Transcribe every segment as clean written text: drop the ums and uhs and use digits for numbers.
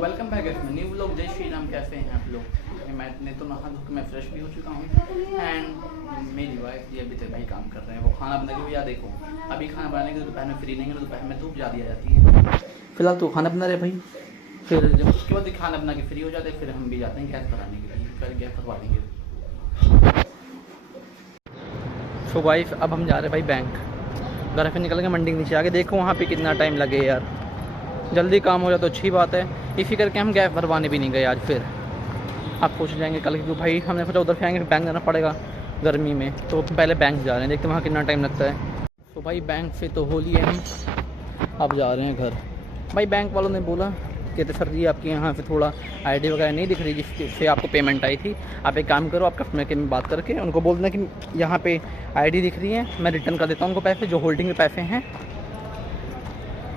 Welcome back new vlog. जय श्री राम। कैसे हैं आप लोग? मैं तो नहा धो के मैं फ्रेश भी हो चुका हूँ एंड मेरी वाइफ जी अभी तक भाई काम कर रहे हैं। वो खाना बना के भैया देखो अभी खाना बनाने के दोपहर में फ्री नहीं है, दोपहर में धूप ज़्यादा आ जाती है। फिलहाल तो खाना बना रहे भाई, फिर जब उसके बाद खाना बना के फ्री हो जाते फिर हम भी जाते हैं गैस भराने के लिए, फिर गैस भरवा देंगे। सो वाइफ अब हम जा रहे हैं भाई बैंक। घर से निकल के मंडी के नीचे आके देखो वहाँ पे कितना टाइम लगे यार। जल्दी काम हो जाए तो अच्छी बात है। इसी करके हम गैस भरवाने भी नहीं गए आज। फिर आप पूछ जाएंगे कल क्यों भाई, हमने सोचा उधर से आएंगे बैंक जाना पड़ेगा गर्मी में, तो पहले बैंक जा रहे हैं, देखते वहाँ कितना टाइम लगता है। तो भाई बैंक से तो हो लिए हम, अब जा रहे हैं घर। भाई बैंक वालों ने बोला कहते सर जी आपके यहाँ से थोड़ा आईडी वगैरह नहीं दिख रही जिससे आपको पेमेंट आई थी, आप एक काम करो आप कस्टमर केयर में बात करके उनको बोल देना कि यहाँ पे आईडी दिख रही है, मैं रिटर्न कर देता हूँ उनको पैसे, जो होल्डिंग में पैसे हैं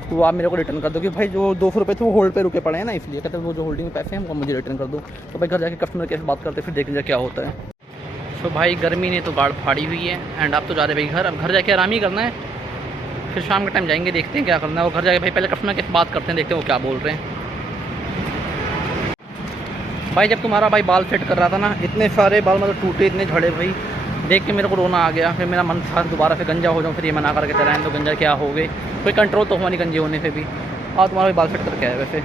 तो आप मेरे को रिटर्न कर दो। कि भाई जो 200 रुपये थे वो होल्ड पे रुके पड़े हैं ना, इसलिए कहते हैं वो जो होल्डिंग में पैसे हैं वो मुझे रिटर्न कर दो। तो भाई घर जाके कस्टमर केयर से बात करते फिर देख लीजिए क्या होता है। तो भाई गर्मी ने तो गाड़ फाड़ी हुई है एंड आप तो जा रहे भाई घर। अब घर जाके आराम ही करना है, फिर शाम के टाइम जाएंगे देखते हैं क्या करना है। और घर जाके भाई पहले कस्टमर केयर से बात करते हैं, देखते हैं वो क्या बोल रहे हैं। भाई जब तुम्हारा भाई बाल सेट कर रहा था ना, इतने सारे बाल मतलब टूटे, इतने झड़े, भाई देख के मेरे को रोना आ गया। फिर मेरा मन था दोबारा से गंजा हो जाऊँ, फिर ये मना करके चलाएं तो गंजा क्या हो गए, कोई कंट्रोल तो हुआ नहीं गंजे होने से भी। और तुम्हारा भी बाल सेट करके आया वैसे।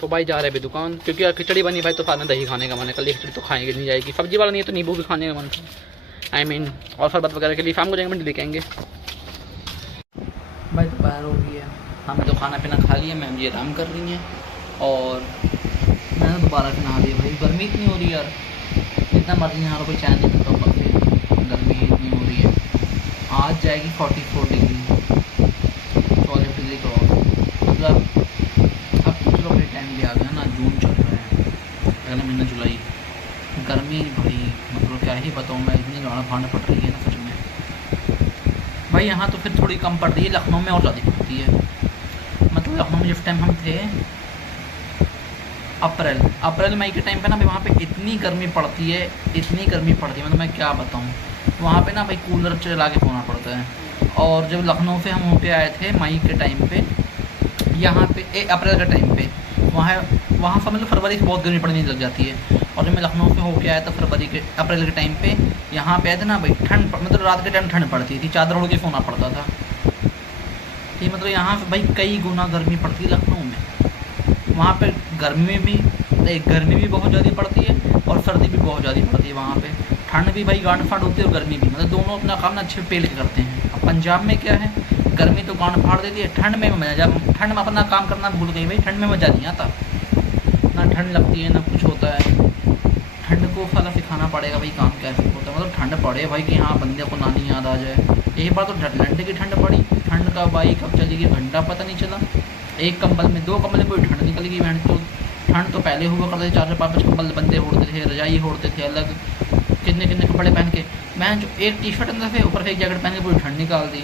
तो भाई जा रहे अभी दुकान, क्योंकि यार खिचड़ी बनी भाई तो साथ में दही खाने का मन है। कल ये खिचड़ी तो खाएंगे नहीं जाएगी, सब्जी वाला नहीं है तो नींबू भी खाने का मन था। और शरबत वगैरह के लिए शाम को जाएंगे मंडी लेके आएंगे। भाई दोपहर हो गई है, हमने तो खाना पीना खा लिया, मैम जी आराम कर रही हैं और मैंने दोबारा से नहा लिया। भाई गर्मी इतनी हो रही है यार, जितना मर्जी नहा लो कोई चैन नहीं मिलता ऊपर से, गर्मी इतनी हो रही है। आज जाएगी 44 डिग्री 44 डिग्री का, मतलब अब तो चलो भाई टाइम भी आ गया ना, जून चल रहा है, अगला महीना जुलाई। गर्मी भाई मतलब क्या ही बताऊँ मैं, इतनी गाना फाड़ना पड़ रही है ना सच में भाई। यहाँ तो फिर थोड़ी कम पड़ रही है, लखनऊ में और ज़्यादा पड़ती है। मतलब लखनऊ में जिस टाइम हम थे अप्रैल मई के टाइम पे ना भाई वहाँ पे इतनी गर्मी पड़ती है, इतनी गर्मी पड़ती है मतलब मैं क्या बताऊँ। वहाँ पे ना भाई कूलर चला के सोना पड़ता है। और जब लखनऊ से हम होके आए थे मई के टाइम पे, यहाँ पे अप्रैल के टाइम पे वहाँ से मतलब फरवरी से बहुत गर्मी पड़ने लग जाती है। और जब मैं लखनऊ से होके आया था अप्रैल के टाइम पे, यहाँ पे आए थे ना भाई ठंड, मतलब रात के टाइम ठंड पड़ती थी, चादर ओढ़ के सोना पड़ता था। ये मतलब यहाँ पे भाई कई गुना गर्मी पड़ती है लखनऊ में। वहाँ पे गर्मी भी बहुत ज़्यादा पड़ती है और सर्दी भी बहुत ज़्यादा पड़ती है। वहाँ पे ठंड भी भाई गांड फाड़ होती है और गर्मी भी, मतलब दोनों अपना काम ना अच्छे पेल के करते हैं। अब पंजाब में क्या है, गर्मी तो गांड फाड़ देती है, ठंड में मजा, जब ठंड में अपना काम करना भूल गई भाई, ठंड में मज़ा नहीं आता, ना ठंड लगती है ना कुछ होता है। ठंड को साला सिखाना पड़ेगा भाई काम कैसे होता है, मतलब ठंड पड़े भाई कि हाँ बंदे को नानी याद आ जाए। एक बार तो घंटे की ठंड पड़ी, ठंड का भाई कब चली गई घंटा पता नहीं चला। एक कंबल में 2 कंबल में कोई ठंड निकल गई। तो ठंड तो पहले हुआ करते थे, 4-5 कंबल बंदे ओढ़ते थे, रजाई ओढ़ते थे अलग, कितने कपड़े पहन के। मैं जो एक टी शर्ट अंदर से ऊपर से एक जैकेट पहन के पूरी ठंड निकाल दी।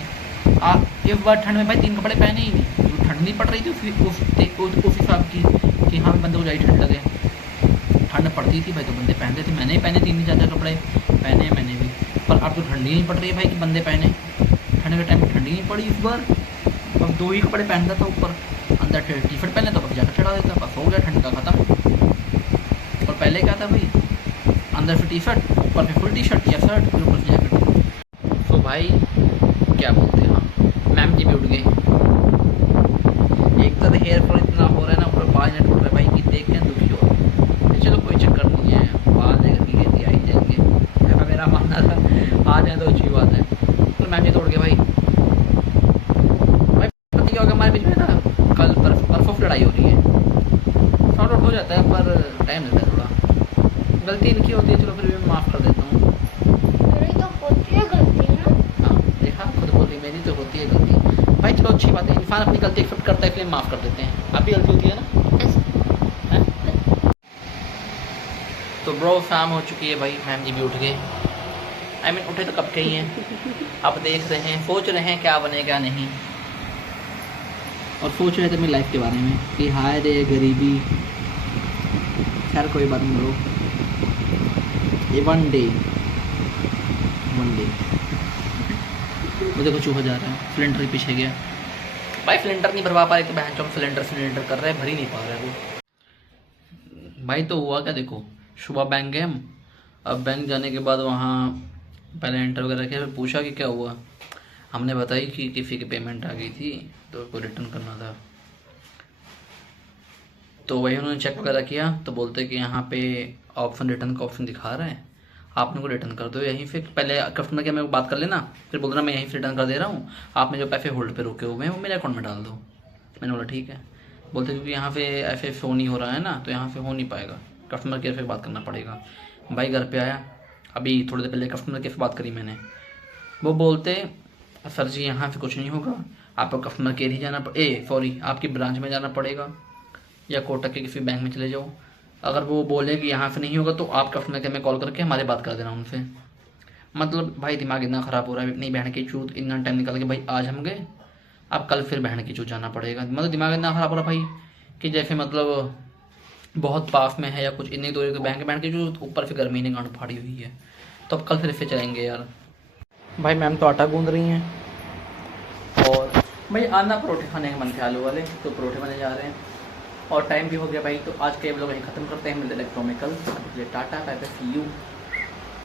एक बार ठंड में भाई 3 कपड़े पहने ही नहीं, तो ठंड नहीं पड़ रही थी उस हिसाब की कि हाँ बंदे को जाई ठंड लगे। ठंड पड़ती थी भाई तो बंदे पहनते थे, मैंने ही पहने 3-4 कपड़े पहने हैं मैंने भी। पर अब तो ठंडी नहीं पड़ रही है भाई कि बंदे पहने, ठंड के टाइम में ठंडी नहीं पड़ी इस बार। अब 2 ही कपड़े पहनता था, ऊपर अंदर टी शर्ट पहने तो जैकेट चढ़ा देता, बस हो गया ठंड का ख़त्म। और पहले क्या था भाई, अंदर से टी शर्ट, ऊपर से फुल टी शर्ट या शर्ट, फिर ऊपर से जैकेट। तो भाई क्या बोलते हैं, हाँ मैम जी भी उठ गए। एक तो हेयर फॉल इतना हो रहा है ना, ऊपर बाल नहीं टूट रहे भाई कि देख के दुखी हो। चलो कोई चक्कर नहीं है, बाल देकर की खेती आ ही जाएंगे, ऐसा मेरा मानना था, आ जाए तो अच्छी बात है। तो मैम जी तो उठ गए भाई। पता क्या होगा हमारे बीच में ना, कल परसों लड़ाई हो रही है, शॉर्ट आउट हो जाता है पर टाइम लगता है थोड़ा, गलती इनकी होती है, चलो फिर भी मैं माफ़ कर देता हूँ। मेरी तो होती है गलती ना। हाँ देखा, खुद बोल रही मेरी तो होती है गलती। भाई चलो अच्छी बात है, इंसान अपनी गलती एक्सेप्ट करता है इसलिए माफ़ कर देते हैं। आपकी गलती होती है ना। तो ब्रो शाम हो चुकी है भाई, मैम जी भी उठ गए। उठे तो कब के ही हैं, अब देख रहे हैं, सोच रहे हैं क्या बने क्या नहीं। और सोच रहे थे अपनी लाइफ के बारे में कि हाय रे गरीबी, खैर कोई बात नहीं ब्रो, ये वन डे वो देखो चूहा जा रहा है, सिलेंडर के पीछे गया। भाई सिलेंडर नहीं भरवा पा रहे थे, बहन चौक सिलेंडर कर रहे हैं, भर ही नहीं पा रहे वो। भाई तो हुआ क्या, देखो सुबह बैंक गए हम। अब बैंक जाने के बाद वहाँ पहले एंटर वगैरह किया, फिर पूछा कि क्या हुआ। हमने बताई कि किसी की पेमेंट आ गई थी तो उसको रिटर्न करना था। तो वही उन्होंने चेक वगैरह किया तो बोलते कि यहाँ पे ऑप्शन रिटर्न का ऑप्शन दिखा रहा है, आपने को रिटर्न कर दो यहीं से। पहले कस्टमर के मेरे को बात कर लेना, फिर बोल रहा मैं यहीं से रिटर्न कर दे रहा हूँ, आपने जो पैसे होल्ड पे रुके हुए हैं वो मेरे अकाउंट में डाल दो। मैंने बोला ठीक है। बोलते क्योंकि यहाँ पे ऐसे शो नहीं हो रहा है ना, तो यहाँ से हो नहीं पाएगा, कस्टमर केयर से बात करना पड़ेगा। भाई घर पे आया, अभी थोड़ी देर पहले कस्टमर केयर से बात करी मैंने। वो बोलते सर जी यहाँ से कुछ नहीं होगा, आपको कस्टमर केयर ही जाना सॉरी आपकी ब्रांच में जाना पड़ेगा या कोटक के किसी बैंक में चले जाओ। अगर वो बोले कि यहाँ से नहीं होगा तो आप कस्टमर केयर में कॉल करके हमारी बात कर देना उनसे। मतलब भाई दिमाग इतना ख़राब हो रहा है, इतनी बहन की चूत, इतना टाइम निकाल के भाई आज हम गए, अब कल फिर बहन की चूत जाना पड़ेगा। मतलब दिमाग इतना ख़राब हो रहा भाई कि जैसे मतलब बहुत पास में है या कुछ, इतनी दूरी तो बहन की चूत, ऊपर से गर्मी ने गांड फाड़ी हुई है। तो अब कल फिर चलेंगे यार। भाई मैम तो आटा गूंद रही हैं और भाई आना परोठे खाने का मन थे आलू वाले, तो परोठे बने जा रहे हैं और टाइम भी हो गया भाई। तो आज के व्लॉग यहीं ख़त्म करते हैं, मिलते हैं कल। Tata bye bye, see you.